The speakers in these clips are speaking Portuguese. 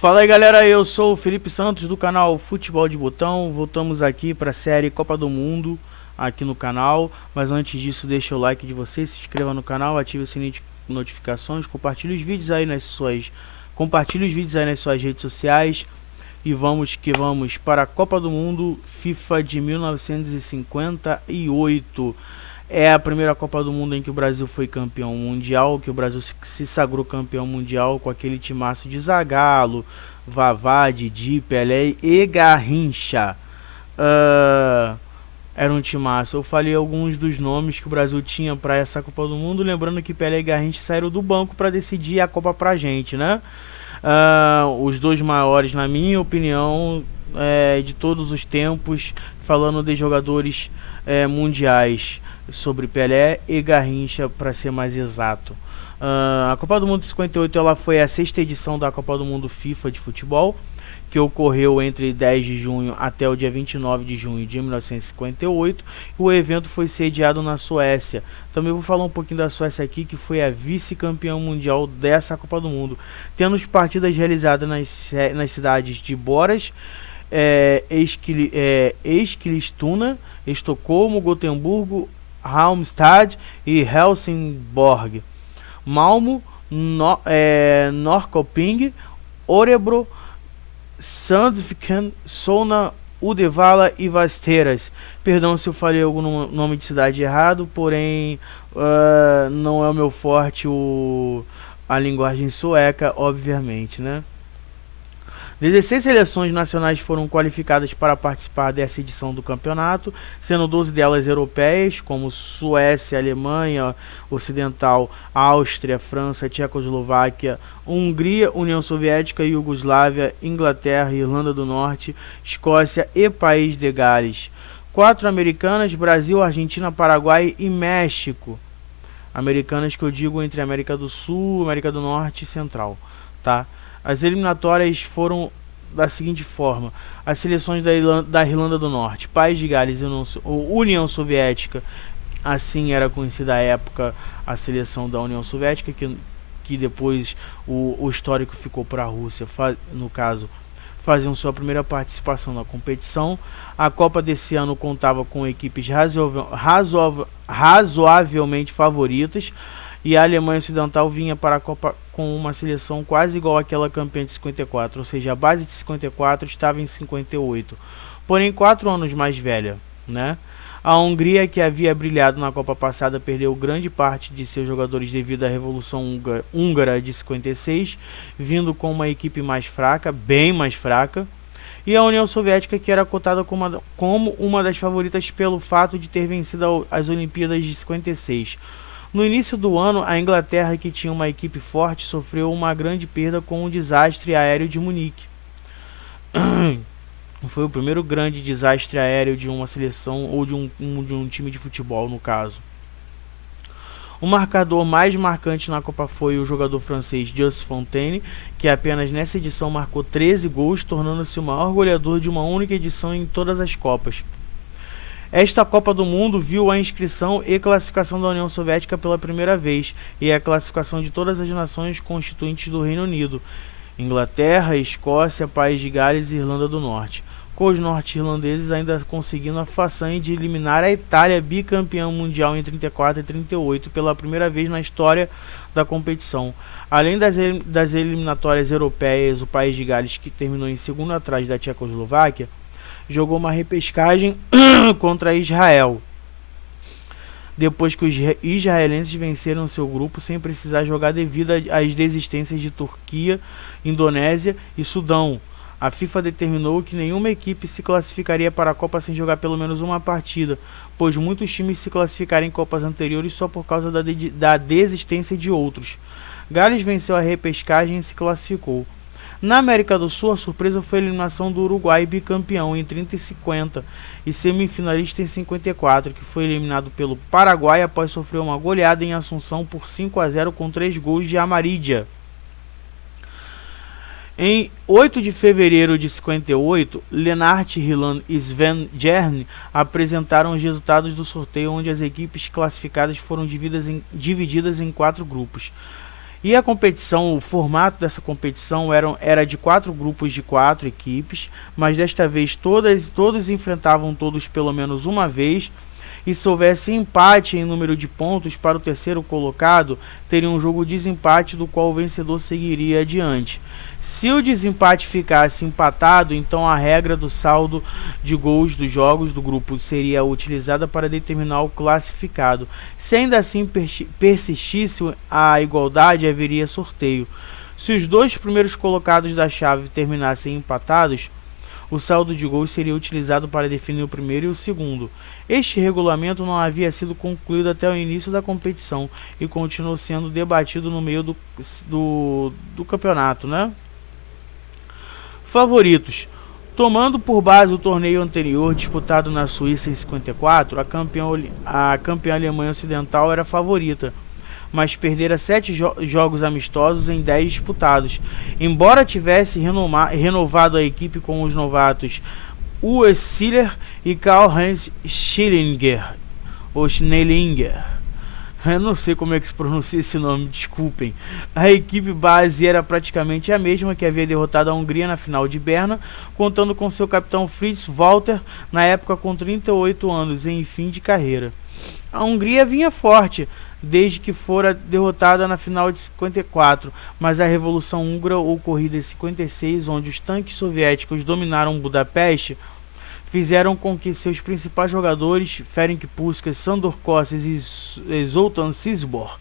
Fala aí galera, eu sou o Felipe Santos do canal Futebol de Botão. Voltamos aqui para a série Copa do Mundo aqui no canal. Mas antes disso, deixa o like de vocês, se inscreva no canal, ative o sininho de notificações, compartilhe os vídeos aí nas suas redes sociais. E vamos que vamos para a Copa do Mundo FIFA de 1958. É a primeira Copa do Mundo em que o Brasil foi campeão mundial, que o Brasil se sagrou campeão mundial com aquele timaço de Zagallo, Vavá, Didi, Pelé e Garrincha. Era um timaço. Eu falei alguns dos nomes que o Brasil tinha para essa Copa do Mundo, lembrando que Pelé e Garrincha saíram do banco para decidir a Copa pra gente, né? Os dois maiores, na minha opinião, de todos os tempos, falando de jogadores mundiais, sobre Pelé e Garrincha, para ser mais exato. A Copa do Mundo de 58 ela foi a sexta edição da Copa do Mundo FIFA de futebol, que ocorreu entre 10 de junho até o dia 29 de junho de 1958. O evento foi sediado na Suécia. Também vou falar um pouquinho da Suécia aqui, que foi a vice-campeã mundial dessa Copa do Mundo, tendo partidas realizadas nas cidades de Boras, Eskilstuna, Estocolmo, Gotemburgo, Halmstad e Helsingborg, Malmo, Norrköping, Örebro, Sandviken, Solna, Uddevalla e Västerås. Perdão se eu falei algum nome de cidade errado, porém não é o meu forte a linguagem sueca, obviamente, né? 16 seleções nacionais foram qualificadas para participar dessa edição do campeonato, sendo 12 delas europeias, como Suécia, Alemanha Ocidental, Áustria, França, Tchecoslováquia, Hungria, União Soviética, Iugoslávia, Inglaterra, Irlanda do Norte, Escócia e País de Gales. 4 americanas: Brasil, Argentina, Paraguai e México. Americanas que eu digo entre América do Sul, América do Norte e Central, tá? As eliminatórias foram da seguinte forma: as seleções da Irlanda do Norte, País de Gales e União Soviética, assim era conhecida à época a seleção da União Soviética, que depois o histórico ficou para a Rússia, no caso, faziam sua primeira participação na competição. A Copa desse ano contava com equipes razoavelmente favoritas, e a Alemanha Ocidental vinha para a Copa com uma seleção quase igual àquela campeã de 54, ou seja, a base de 54 estava em 58, porém 4 anos mais velha, né? A Hungria, que havia brilhado na Copa passada, perdeu grande parte de seus jogadores devido à Revolução Húngara de 56, vindo com uma equipe mais fraca, bem mais fraca. E a União Soviética, que era cotada como uma das favoritas pelo fato de ter vencido as Olimpíadas de 56. No início do ano, a Inglaterra, que tinha uma equipe forte, sofreu uma grande perda com o desastre aéreo de Munique. Foi o primeiro grande desastre aéreo de uma seleção ou de um time de futebol, no caso. O marcador mais marcante na Copa foi o jogador francês Just Fontaine, que apenas nessa edição marcou 13 gols, tornando-se o maior goleador de uma única edição em todas as Copas. Esta Copa do Mundo viu a inscrição e classificação da União Soviética pela primeira vez, e a classificação de todas as nações constituintes do Reino Unido: Inglaterra, Escócia, País de Gales e Irlanda do Norte, com os norte-irlandeses ainda conseguindo a façanha de eliminar a Itália, bicampeã mundial em 34 e 38, pela primeira vez na história da competição. Além das eliminatórias europeias, o País de Gales, que terminou em segundo atrás da Tchecoslováquia, jogou uma repescagem contra Israel, depois que os israelenses venceram seu grupo sem precisar jogar devido às desistências de Turquia, Indonésia e Sudão. A FIFA determinou que nenhuma equipe se classificaria para a Copa sem jogar pelo menos uma partida, pois muitos times se classificaram em Copas anteriores só por causa da desistência de outros. Gales venceu a repescagem e se classificou. Na América do Sul, a surpresa foi a eliminação do Uruguai, bicampeão em 30 e 50 e semifinalista em 54, que foi eliminado pelo Paraguai após sofrer uma goleada em Assunção por 5-0 com 3 gols de Amarídia. Em 8 de fevereiro de 58, Lennart Hilland e Sven Jern apresentaram os resultados do sorteio, onde as equipes classificadas foram divididas em 4 grupos. E a competição, o formato dessa competição era de 4 grupos de 4 equipes, mas desta vez todos enfrentavam todos pelo menos uma vez, e se houvesse empate em número de pontos para o terceiro colocado, teria um jogo de desempate do qual o vencedor seguiria adiante. Se o desempate ficasse empatado, então a regra do saldo de gols dos jogos do grupo seria utilizada para determinar o classificado. Se ainda assim persistisse a igualdade, haveria sorteio. Se os dois primeiros colocados da chave terminassem empatados, o saldo de gols seria utilizado para definir o primeiro e o segundo. Este regulamento não havia sido concluído até o início da competição e continuou sendo debatido no meio do campeonato, né? Favoritos. Tomando por base o torneio anterior disputado na Suíça em 54, a campeã Alemanha Ocidental era favorita, mas perdera 7 jogos amistosos em 10 disputados. Embora tivesse renovado a equipe com os novatos Uwe Seeler e Karl-Heinz Schnellinger, eu não sei como é que se pronuncia esse nome, desculpem. A equipe base era praticamente a mesma que havia derrotado a Hungria na final de Berna, contando com seu capitão Fritz Walter, na época com 38 anos, em fim de carreira. A Hungria vinha forte, desde que fora derrotada na final de 54, mas a Revolução Húngara, ocorrida em 56, onde os tanques soviéticos dominaram Budapeste, fizeram com que seus principais jogadores, Ferenc Puskás, Sándor Kocsis e Zoltán Csizbor,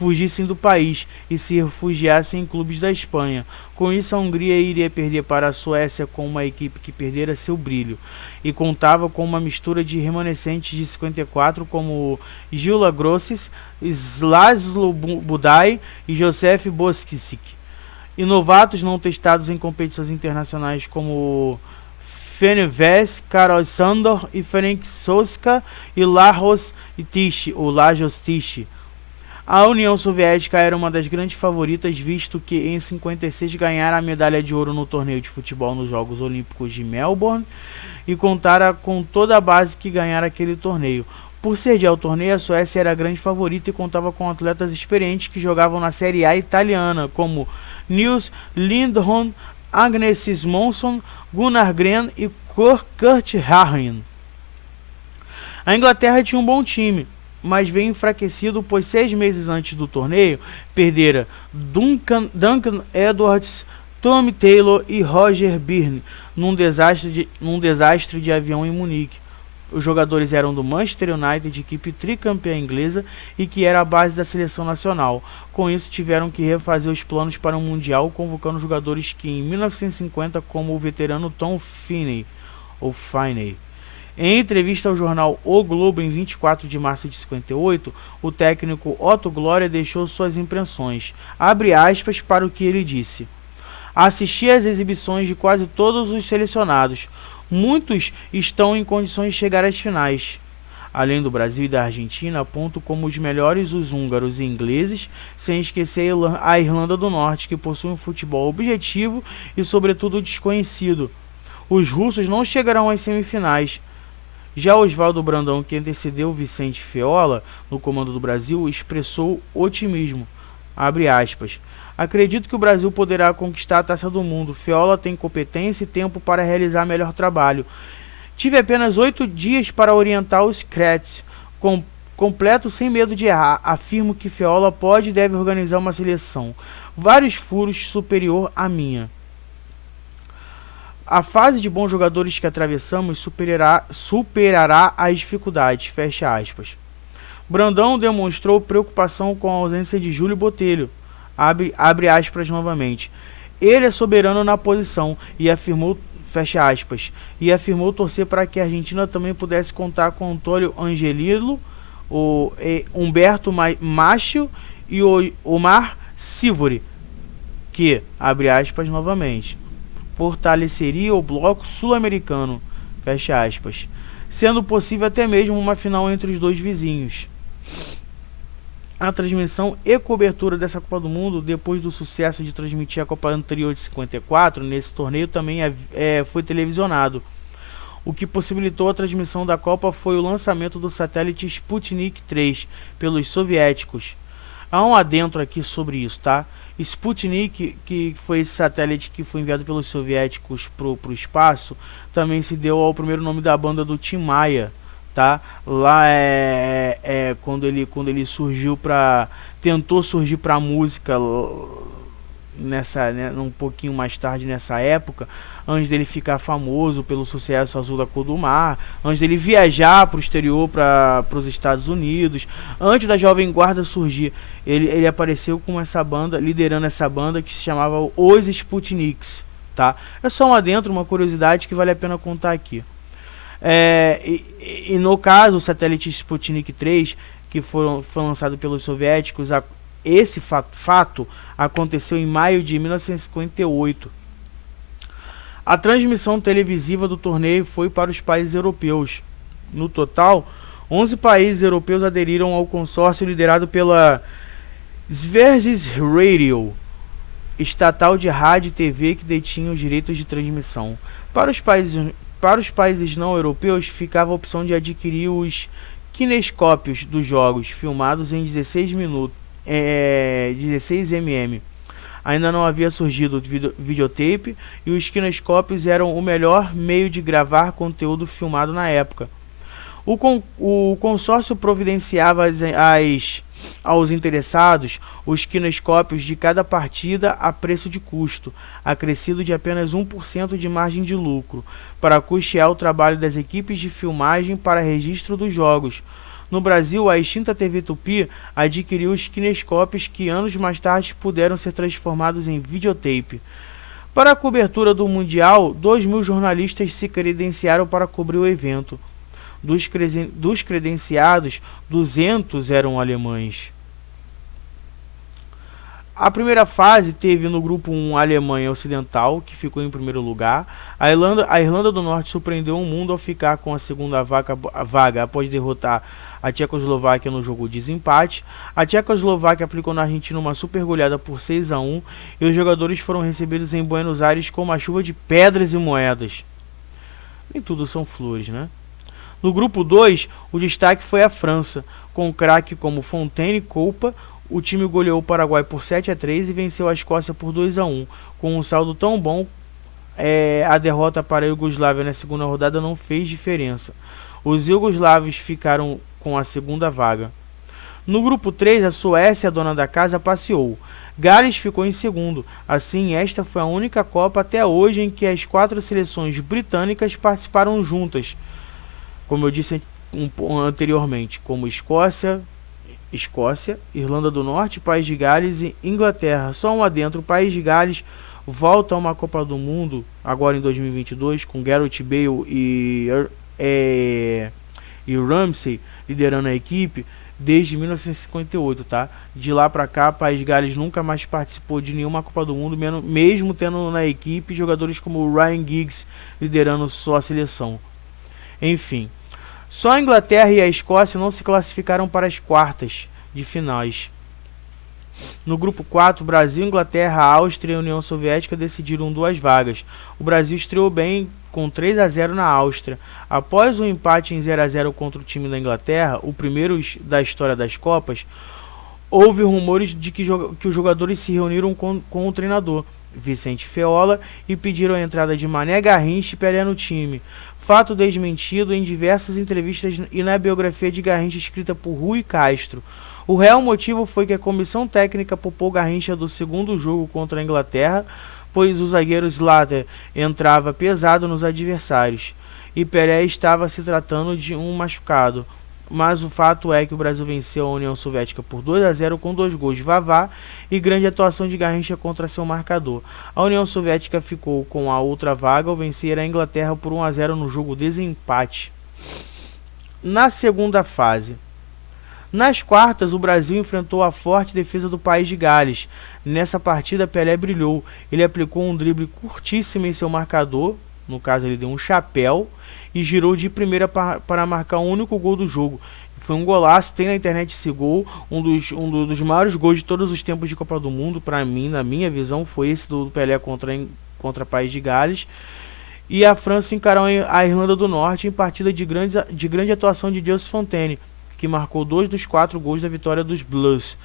fugissem do país e se refugiassem em clubes da Espanha. Com isso, a Hungria iria perder para a Suécia com uma equipe que perdera seu brilho e contava com uma mistura de remanescentes de 54 como Gyula Grossis, Laszlo Budai e Josef Boskic, e novatos não testados em competições internacionais como Fenerbahçe, Karol Sándor e Ferenc Soska e Lajos Tishi. A União Soviética era uma das grandes favoritas, visto que em 56 ganhara a medalha de ouro no torneio de futebol nos Jogos Olímpicos de Melbourne e contara com toda a base que ganhara aquele torneio. Por sediar o torneio, a Suécia era a grande favorita e contava com atletas experientes que jogavam na Série A italiana, como Nils Lindholm, Agnes Sismonson, Gunnar Gren e Kurt Hagen. A Inglaterra tinha um bom time, mas veio enfraquecido, pois 6 meses antes do torneio perdera Duncan Edwards, Tommy Taylor e Roger Byrne num desastre de avião em Munique. Os jogadores eram do Manchester United, equipe tricampeã inglesa e que era a base da seleção nacional. Com isso, tiveram que refazer os planos para o Mundial, convocando jogadores que em 1950, como o veterano Tom Finney. Em entrevista ao jornal O Globo em 24 de março de 58, o técnico Otto Glória deixou suas impressões. Abre aspas para o que ele disse: "Assisti às exibições de quase todos os selecionados. Muitos estão em condições de chegar às finais. Além do Brasil e da Argentina, aponto como os melhores os húngaros e ingleses, sem esquecer a Irlanda do Norte, que possui um futebol objetivo e sobretudo desconhecido. Os russos não chegarão às semifinais." Já Oswaldo Brandão, que antecedeu Vicente Feola no comando do Brasil, expressou otimismo. Abre aspas: "Acredito que o Brasil poderá conquistar a Taça do Mundo. Feola tem competência e tempo para realizar melhor trabalho. Tive apenas 8 dias para orientar os Scratch. Completo sem medo de errar. Afirmo que Feola pode e deve organizar uma seleção vários furos superior à minha. A fase de bons jogadores que atravessamos superará as dificuldades." Fecha aspas. Brandão demonstrou preocupação com a ausência de Júlio Botelho. Abre aspas novamente. "Ele é soberano na posição e afirmou", fecha aspas, e afirmou torcer para que a Argentina também pudesse contar com Antônio Angelillo, Humberto Macho e Omar Sivori, que, abre aspas novamente, "fortaleceria o bloco sul-americano", fecha aspas, sendo possível até mesmo uma final entre os dois vizinhos. A transmissão e cobertura dessa Copa do Mundo, depois do sucesso de transmitir a Copa anterior de 54, nesse torneio também foi televisionado. O que possibilitou a transmissão da Copa foi o lançamento do satélite Sputnik 3 pelos soviéticos. Há um adentro aqui sobre isso, tá? Sputnik, que foi esse satélite que foi enviado pelos soviéticos pro espaço, também se deu ao primeiro nome da banda do Tim Maia, tá? Lá quando ele surgiu tentou surgir pra música um pouquinho mais tarde nessa época, antes dele ficar famoso pelo sucesso Azul da Cor do Mar, antes dele viajar para o exterior, para os Estados Unidos, antes da Jovem Guarda surgir, ele apareceu com essa banda, liderando essa banda que se chamava Os Sputniks, tá? É só um adentro, uma curiosidade que vale a pena contar aqui. E no caso, o satélite Sputnik 3, que foi lançado pelos soviéticos, esse fato aconteceu em maio de 1958. A transmissão televisiva do torneio foi para os países europeus. No total, 11 países europeus aderiram ao consórcio liderado pela Sveriges Radio, estatal de rádio e TV que detinha os direitos de transmissão. Para os países não europeus, ficava a opção de adquirir os kinescópios dos jogos, filmados em 16 mm. Ainda não havia surgido o videotape e os kinescópios eram o melhor meio de gravar conteúdo filmado na época. O consórcio providenciava aos interessados os kinescópios de cada partida a preço de custo, acrescido de apenas 1% de margem de lucro, para custear o trabalho das equipes de filmagem para registro dos jogos. No Brasil, a extinta TV Tupi adquiriu os kinescópios que anos mais tarde puderam ser transformados em videotape. Para a cobertura do Mundial, 2.000 jornalistas se credenciaram para cobrir o evento. Dos credenciados, 200 eram alemães. A primeira fase teve no grupo 1 a Alemanha Ocidental, que ficou em primeiro lugar. A Irlanda do Norte surpreendeu o mundo ao ficar com a segunda vaga após derrotar a Tchecoslováquia no jogo de desempate. A Tchecoslováquia aplicou na Argentina uma super goleada por 6-1 e os jogadores foram recebidos em Buenos Aires com uma chuva de pedras e moedas. Nem tudo são flores, né? No grupo 2, o destaque foi a França, com craque como Fontaine e Coupa. O time goleou o Paraguai por 7-3 e venceu a Escócia por 2-1. Com um saldo tão bom, a derrota para a Iugoslávia na segunda rodada não fez diferença. Os iugoslavos ficaram com a segunda vaga. No grupo 3, a Suécia, a dona da casa, passeou. Gales ficou em segundo. Assim, esta foi a única Copa até hoje em que as 4 seleções britânicas participaram juntas, como eu disse anteriormente, como Escócia, Irlanda do Norte, País de Gales e Inglaterra. Só um adentro, o País de Gales volta a uma Copa do Mundo agora em 2022 com Gareth Bale e Ramsey liderando a equipe desde 1958, tá? De lá pra cá, País de Gales nunca mais participou de nenhuma Copa do Mundo, mesmo tendo na equipe jogadores como Ryan Giggs liderando só a seleção. Enfim, só a Inglaterra e a Escócia não se classificaram para as quartas de finais. No grupo 4, Brasil, Inglaterra, Áustria e União Soviética decidiram 2 vagas. O Brasil estreou bem com 3-0 na Áustria. Após um empate em 0-0 contra o time da Inglaterra, o primeiro da história das Copas, houve rumores de que os jogadores se reuniram com o treinador, Vicente Feola, e pediram a entrada de Mané, Garrincha e Pelé no time. Fato desmentido em diversas entrevistas e na biografia de Garrincha escrita por Rui Castro. O real motivo foi que a comissão técnica poupou Garrincha do segundo jogo contra a Inglaterra, pois o zagueiro Slater entrava pesado nos adversários e Pelé estava se tratando de um machucado. Mas o fato é que o Brasil venceu a União Soviética por 2-0 com 2 gols de Vavá e grande atuação de Garrincha contra seu marcador. A União Soviética ficou com a outra vaga ao vencer a Inglaterra por 1-0 no jogo desempate. Na segunda fase, nas quartas, o Brasil enfrentou a forte defesa do País de Gales. Nessa partida, Pelé brilhou. Ele aplicou um drible curtíssimo em seu marcador, no caso ele deu um chapéu, e girou de primeira para marcar o único gol do jogo. Foi um golaço, tem na internet esse gol, um dos maiores gols de todos os tempos de Copa do Mundo, para mim, na minha visão, foi esse do Pelé contra País de Gales. E a França encarou a Irlanda do Norte em partida de grande atuação de Just Fontaine, que marcou 2 dos 4 gols da vitória dos Blues.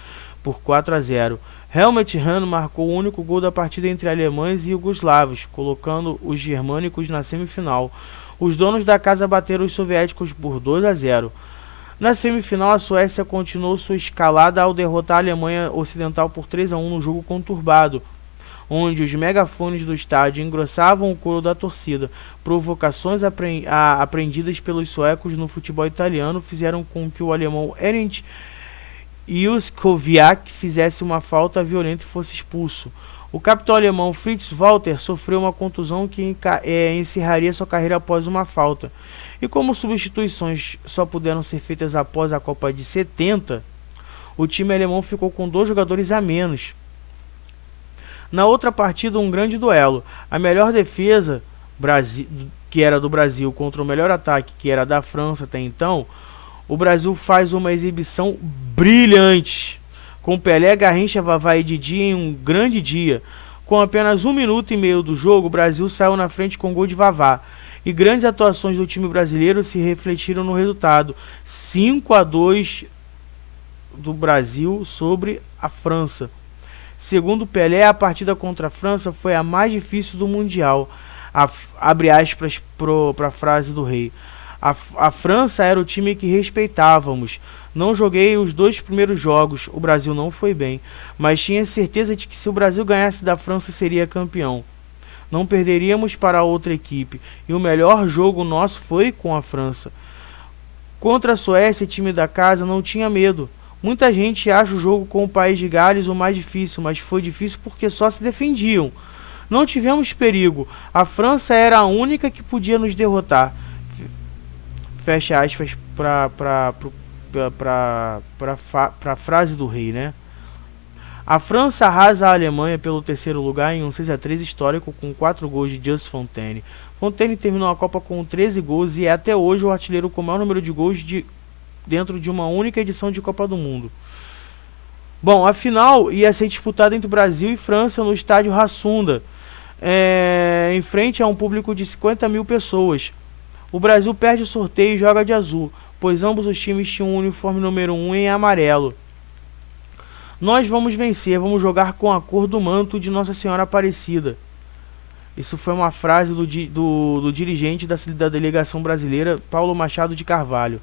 por 4-0. Helmut Hahn marcou o único gol da partida entre alemães e iugoslavos, colocando os germânicos na semifinal. Os donos da casa bateram os soviéticos por 2-0. Na semifinal, a Suécia continuou sua escalada ao derrotar a Alemanha Ocidental por 3-1 no jogo conturbado, onde os megafones do estádio engrossavam o coro da torcida. Provocações aprendidas pelos suecos no futebol italiano fizeram com que o alemão Ernst Juskowiak fizesse uma falta violenta e fosse expulso. O capitão alemão Fritz Walter sofreu uma contusão que encerraria sua carreira após uma falta. E como substituições só puderam ser feitas após a Copa de 70, o time alemão ficou com 2 jogadores a menos. Na outra partida, um grande duelo. A melhor defesa, que era do Brasil, contra o melhor ataque, que era da França até então, o Brasil faz uma exibição brilhante, com Pelé, Garrincha, Vavá e Didi em um grande dia. Com apenas 1 minuto e meio do jogo, o Brasil saiu na frente com gol de Vavá. E grandes atuações do time brasileiro se refletiram no resultado. 5-2 do Brasil sobre a França. Segundo Pelé, a partida contra a França foi a mais difícil do Mundial. Abre aspas para a frase do rei. A França era o time que respeitávamos. Não joguei os 2 primeiros jogos, o Brasil não foi bem, mas tinha certeza de que se o Brasil ganhasse da França seria campeão. Não perderíamos para outra equipe, e o melhor jogo nosso foi com a França. Contra a Suécia, time da casa não tinha medo. Muita gente acha o jogo com o País de Gales o mais difícil, mas foi difícil porque só se defendiam. Não tivemos perigo, a França era a única que podia nos derrotar. Fecha aspas para a frase do rei, né? A França arrasa a Alemanha pelo 3º lugar em um 6-3 histórico com 4 gols de Just Fontaine. Fontaine terminou a Copa com 13 gols e é até hoje o artilheiro com o maior número de gols dentro de uma única edição de Copa do Mundo. Bom, a final ia ser disputada entre Brasil e França no estádio Hassunda, em frente a um público de 50 mil pessoas. O Brasil perde o sorteio e joga de azul, pois ambos os times tinham o uniforme número 1 em amarelo. Nós vamos vencer, vamos jogar com a cor do manto de Nossa Senhora Aparecida. Isso foi uma frase do dirigente da delegação brasileira, Paulo Machado de Carvalho.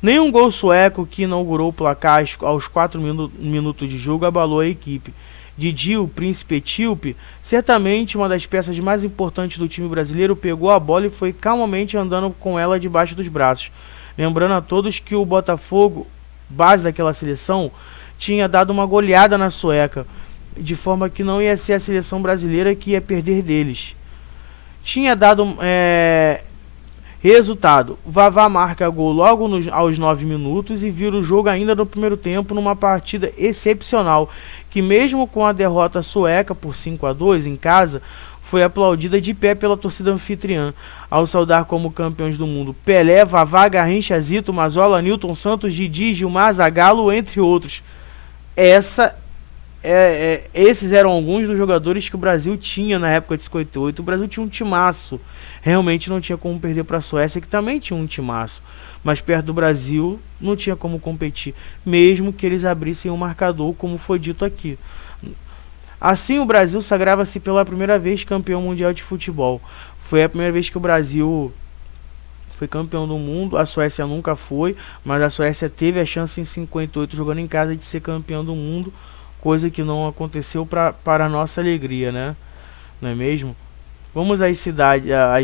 Nenhum gol sueco que inaugurou o placar aos 4 minutos de jogo abalou a equipe. Didi, o príncipe etíope, certamente uma das peças mais importantes do time brasileiro, pegou a bola e foi calmamente andando com ela debaixo dos braços. Lembrando a todos que o Botafogo, base daquela seleção, tinha dado uma goleada na Sueca, de forma que não ia ser a seleção brasileira que ia perder deles. Tinha dado resultado: Vavá marca gol logo aos 9 minutos e vira o jogo ainda no primeiro tempo numa partida excepcional, que mesmo com a derrota sueca por 5-2 em casa, foi aplaudida de pé pela torcida anfitriã, ao saudar como campeões do mundo Pelé, Vavá, Garrincha, Zito, Mazola, Nilton Santos, Didi, Gilmar, Zagallo, entre outros. Esses eram alguns dos jogadores que o Brasil tinha na época de 58. O Brasil tinha um timaço. Realmente não tinha como perder para a Suécia, que também tinha um timaço. Mas perto do Brasil não tinha como competir, mesmo que eles abrissem o marcador, como foi dito aqui. Assim, o Brasil sagrava-se pela primeira vez campeão mundial de futebol. Foi a primeira vez que o Brasil foi campeão do mundo. A Suécia nunca foi, mas a Suécia teve a chance em 58, jogando em casa, de ser campeão do mundo, coisa que não aconteceu para a nossa alegria, né? Não é mesmo? Vamos às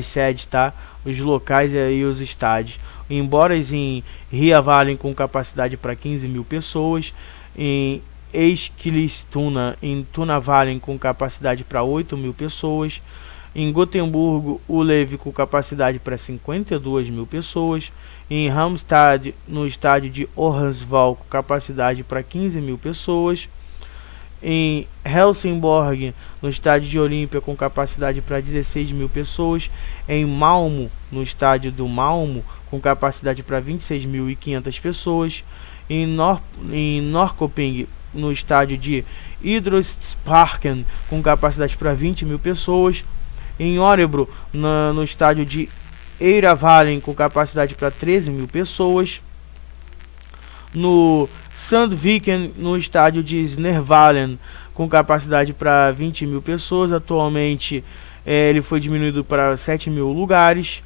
sedes, tá? Os locais e os estádios. Embora em Riavalen com capacidade para 15 mil pessoas, em Eskilstuna, em Tunavalen com capacidade para 8 mil pessoas, em Gotemburgo, Ullevi com capacidade para 52 mil pessoas, em Halmstad, no estádio de Orransval, com capacidade para 15 mil pessoas, em Helsingborg, no estádio de Olímpia, com capacidade para 16 mil pessoas, em Malmo, no estádio do Malmo, com capacidade para 26.500 pessoas, em Norrköping, no estádio de Idrottsparken, com capacidade para 20 mil pessoas, em Örebro, no estádio de Eiravallen, com capacidade para 13 mil pessoas, no Sandviken no estádio de Snervalen, com capacidade para 20 mil pessoas. Atualmente ele foi diminuído para 7 mil lugares.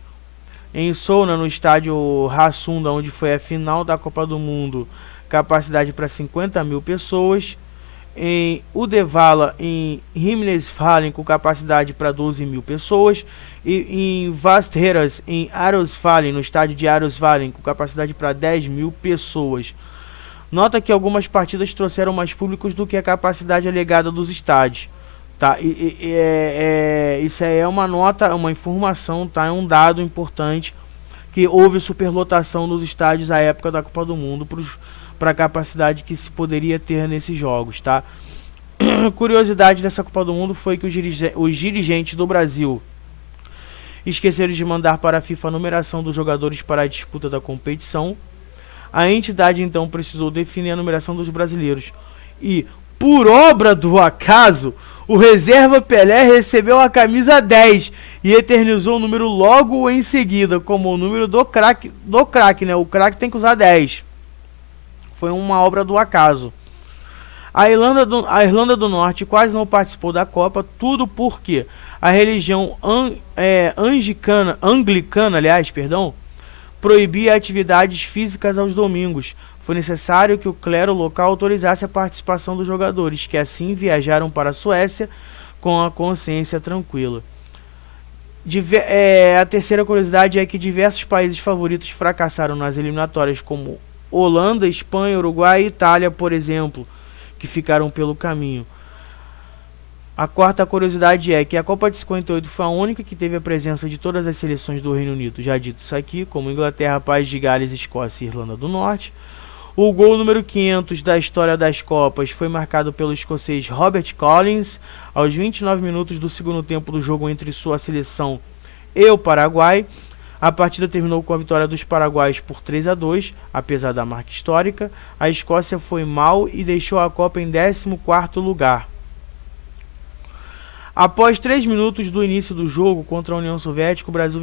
Em Solna, no estádio Hassunda, onde foi a final da Copa do Mundo, capacidade para 50 mil pessoas. Em Uddevalla, em Himmelsfallen, com capacidade para 12 mil pessoas. E em Västerås, em Arosfallen, no estádio de Arosfallen, com capacidade para 10 mil pessoas. Nota que algumas partidas trouxeram mais públicos do que a capacidade alegada dos estádios. Tá? Isso aí é uma nota, uma informação, tá? É um dado importante, que houve superlotação nos estádios à época da Copa do Mundo para a capacidade que se poderia ter nesses jogos, tá? Curiosidade dessa Copa do Mundo foi que os dirigentes do Brasil esqueceram de mandar para a FIFA a numeração dos jogadores para a disputa da competição. A entidade então precisou definir a numeração dos brasileiros e, por obra do acaso, o reserva Pelé recebeu a camisa 10 e eternizou o número logo em seguida, como o número do craque, né? O craque tem que usar 10. Foi uma obra do acaso. A Irlanda do Norte quase não participou da Copa, tudo porque a religião anglicana, proibia atividades físicas aos domingos. Foi necessário que o clero local autorizasse a participação dos jogadores, que assim viajaram para a Suécia com a consciência tranquila. A terceira curiosidade é que diversos países favoritos fracassaram nas eliminatórias, como Holanda, Espanha, Uruguai e Itália, por exemplo, que ficaram pelo caminho. A quarta curiosidade é que a Copa de 58 foi a única que teve a presença de todas as seleções do Reino Unido, já dito isso aqui, como Inglaterra, País de Gales, Escócia e Irlanda do Norte. O gol número 500 da história das Copas foi marcado pelo escocês Robert Collins aos 29 minutos do segundo tempo do jogo entre sua seleção e o Paraguai. A partida terminou com a vitória dos paraguaios por 3-2, apesar da marca histórica. A Escócia foi mal e deixou a Copa em 14º lugar. Após 3 minutos do início do jogo contra a União Soviética, o Brasil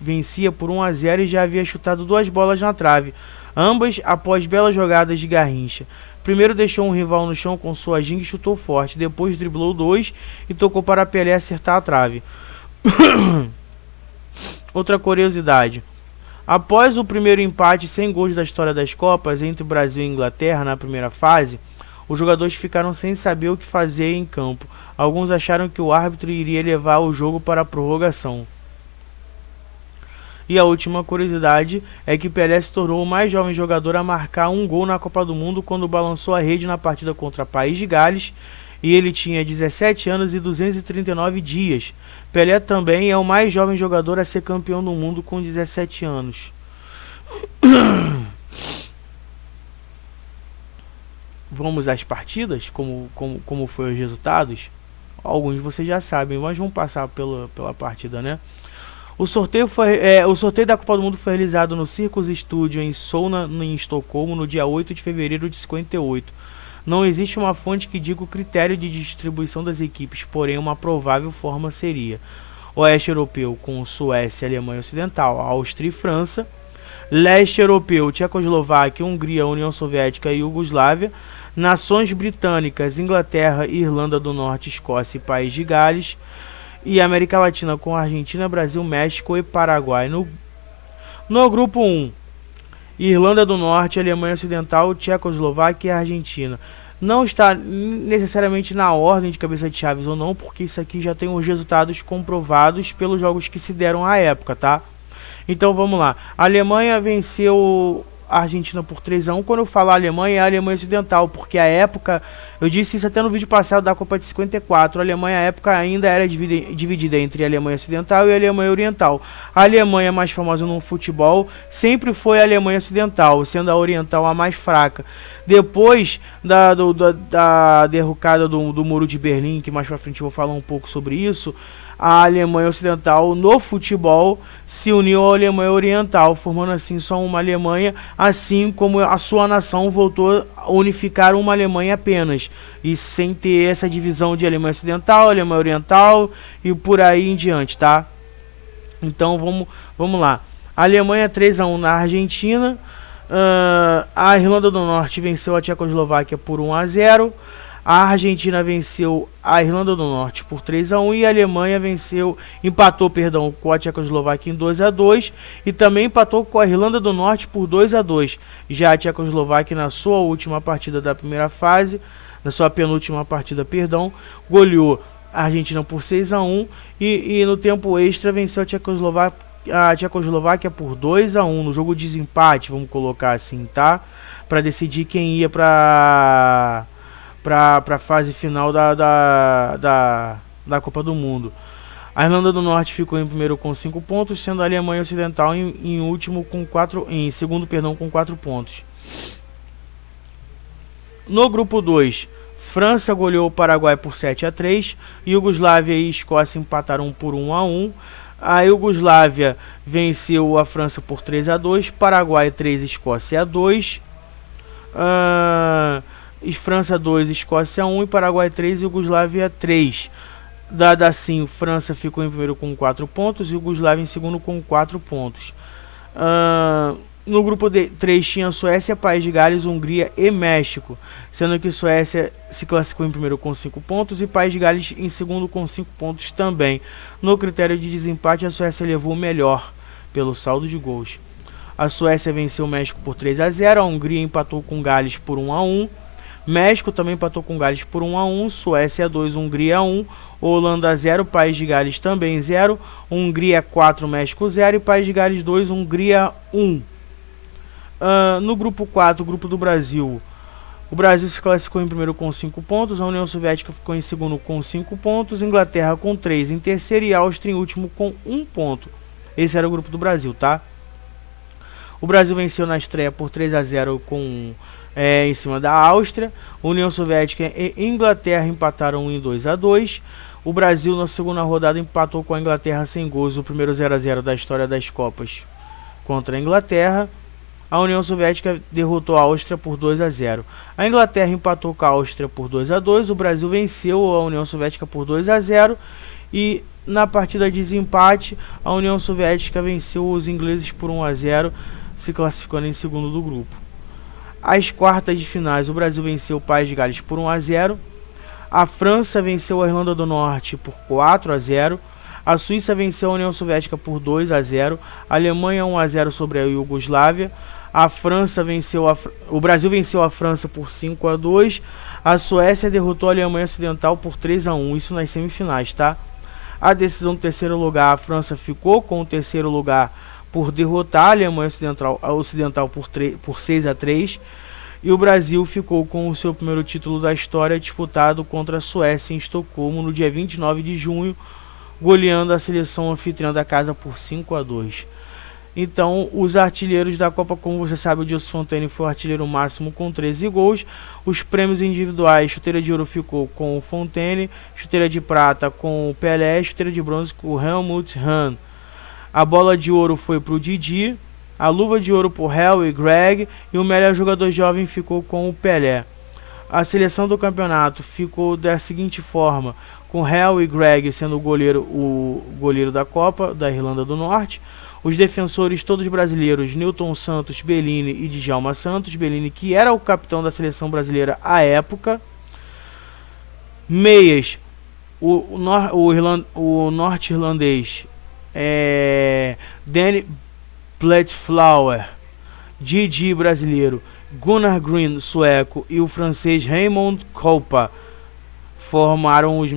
vencia por 1-0 e já havia chutado 2 bolas na trave, ambas após belas jogadas de Garrincha. Primeiro deixou um rival no chão com sua ginga e chutou forte, depois driblou 2 e tocou para Pelé acertar a trave. Outra curiosidade: após o primeiro empate sem gols da história das Copas entre Brasil e Inglaterra na primeira fase, os jogadores ficaram sem saber o que fazer em campo. Alguns acharam que o árbitro iria levar o jogo para a prorrogação. E a última curiosidade é que Pelé se tornou o mais jovem jogador a marcar um gol na Copa do Mundo quando balançou a rede na partida contra País de Gales, e ele tinha 17 anos e 239 dias. Pelé também é o mais jovem jogador a ser campeão do mundo com 17 anos. Vamos às partidas, como foram os resultados? Alguns vocês já sabem, mas vamos passar pela partida, né? O sorteio da Copa do Mundo foi realizado no Circus Studio em Solna, em Estocolmo, no dia 8 de fevereiro de 58. Não existe uma fonte que diga o critério de distribuição das equipes, porém uma provável forma seria: Oeste Europeu com Suécia, Alemanha Ocidental, Áustria e França; Leste Europeu, Tchecoslováquia, Hungria, União Soviética e Iugoslávia; Nações Britânicas, Inglaterra, Irlanda do Norte, Escócia e País de Gales; e América Latina com Argentina, Brasil, México e Paraguai. No grupo 1, Irlanda do Norte, Alemanha Ocidental, Tchecoslováquia e Argentina. Não está necessariamente na ordem de cabeça de chaves ou não, porque isso aqui já tem os resultados comprovados pelos jogos que se deram à época, tá? Então vamos lá. A Alemanha venceu a Argentina por 3-1. Quando eu falo Alemanha, é a Alemanha Ocidental, porque a época, eu disse isso até no vídeo passado da Copa de 54, a Alemanha à época ainda era dividida entre a Alemanha Ocidental e a Alemanha Oriental. A Alemanha mais famosa no futebol sempre foi a Alemanha Ocidental, sendo a Oriental a mais fraca. Depois da derrocada do Muro de Berlim, que mais pra frente eu vou falar um pouco sobre isso, a Alemanha Ocidental no futebol se uniu à Alemanha Oriental, formando assim só uma Alemanha, assim como a sua nação voltou a unificar uma Alemanha apenas, e sem ter essa divisão de Alemanha Ocidental, Alemanha Oriental e por aí em diante, tá? Então vamos lá. Alemanha 3-1 na Argentina. A Irlanda do Norte venceu a Tchecoslováquia por 1-0. A Argentina venceu a Irlanda do Norte por 3-1 e a Alemanha empatou com a Tchecoslováquia em 2-2 e também empatou com a Irlanda do Norte por 2-2. Já a Tchecoslováquia, na sua última partida da primeira fase, na sua penúltima partida, goleou a Argentina por 6-1 e no tempo extra venceu a Tchecoslováquia por 2-1 no jogo de desempate, vamos colocar assim, tá? Para decidir quem ia para a fase final da Copa do Mundo. A Irlanda do Norte ficou em primeiro com 5 pontos, sendo a Alemanha Ocidental em segundo com 4 pontos. No grupo 2, França goleou o Paraguai por 7-3, Iugoslávia e Escócia empataram por 1-1. A Iugoslávia venceu a França por 3-2, Paraguai 3, Escócia 2. França 2, Escócia 1 e Paraguai 3, Iugoslávia 3. Dada assim, França ficou em primeiro com 4 pontos e Iugoslávia em segundo com 4 pontos. No grupo 3 tinha Suécia, País de Gales, Hungria e México, sendo que Suécia se classificou em primeiro com 5 pontos e País de Gales em segundo com 5 pontos também. No critério de desempate, a Suécia levou o melhor pelo saldo de gols. A Suécia venceu o México por 3-0, a Hungria empatou com Gales por 1-1. México também empatou com Gales por 1-1, Suécia 2, Hungria 1, Holanda 0, País de Gales também 0, Hungria 4, México 0 e País de Gales 2, Hungria 1. No grupo 4, o grupo do Brasil, o Brasil se classificou em primeiro com 5 pontos, a União Soviética ficou em segundo com 5 pontos, Inglaterra com 3 em terceiro e Áustria em último com 1 ponto. Esse era o grupo do Brasil, tá? O Brasil venceu na estreia por 3-0 em cima da Áustria. União Soviética e Inglaterra empataram em 2-2. O Brasil na segunda rodada empatou com a Inglaterra sem gols, o primeiro 0-0 da história das Copas contra a Inglaterra. A União Soviética derrotou a Áustria por 2-0. A Inglaterra empatou com a Áustria por 2-2. O Brasil venceu a União Soviética por 2-0 e na partida de desempate a União Soviética venceu os ingleses por 1-0, se classificando em segundo do grupo. As quartas de finais, o Brasil venceu o País de Gales por 1-0. A França venceu a Irlanda do Norte por 4-0. A Suíça venceu a União Soviética por 2-0. A Alemanha 1-0 sobre a Iugoslávia. O Brasil venceu a França por 5-2. A Suécia derrotou a Alemanha Ocidental por 3-1. Isso nas semifinais, tá? A decisão do terceiro lugar, a França ficou com o terceiro lugar por derrotar a Alemanha Ocidental por 6-3. E o Brasil ficou com o seu primeiro título da história disputado contra a Suécia em Estocolmo no dia 29 de junho, goleando a seleção anfitriã da casa por 5-2. Então, os artilheiros da Copa, como você sabe, o Gilson Fontaine foi o artilheiro máximo com 13 gols. Os prêmios individuais, chuteira de ouro ficou com o Fontaine, chuteira de prata com o Pelé, chuteira de bronze com o Helmut Hahn. A bola de ouro foi para o Didi, a luva de ouro por Harry Gregg e o melhor jogador jovem ficou com o Pelé. A seleção do campeonato ficou da seguinte forma, com Harry Gregg sendo o goleiro da Copa da Irlanda do Norte. Os defensores todos brasileiros, Nilton Santos, Bellini e Djalma Santos. Bellini, que era o capitão da seleção brasileira à época. Meias, o norte-irlandês Danny Bledflower, Didi brasileiro, Gunnar Green sueco e o francês Raymond Kopa formaram os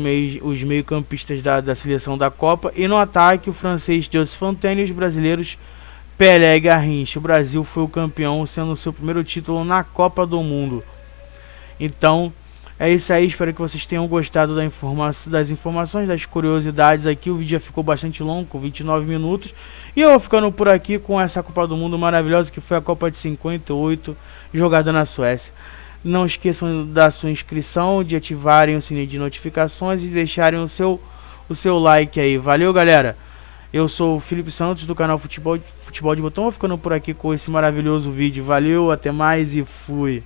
meio-campistas da seleção da Copa, e no ataque o francês Gilson Fontaine e os brasileiros Pelé e Garrincha. O Brasil foi o campeão, sendo o seu primeiro título na Copa do Mundo. Então é isso aí, espero que vocês tenham gostado das informações, das curiosidades aqui. O vídeo já ficou bastante longo, com 29 minutos. E eu vou ficando por aqui com essa Copa do Mundo maravilhosa, que foi a Copa de 58, jogada na Suécia. Não esqueçam da sua inscrição, de ativarem o sininho de notificações e deixarem o seu like aí. Valeu, galera! Eu sou o Felipe Santos, do canal Futebol de Botão. Vou ficando por aqui com esse maravilhoso vídeo. Valeu, até mais e fui!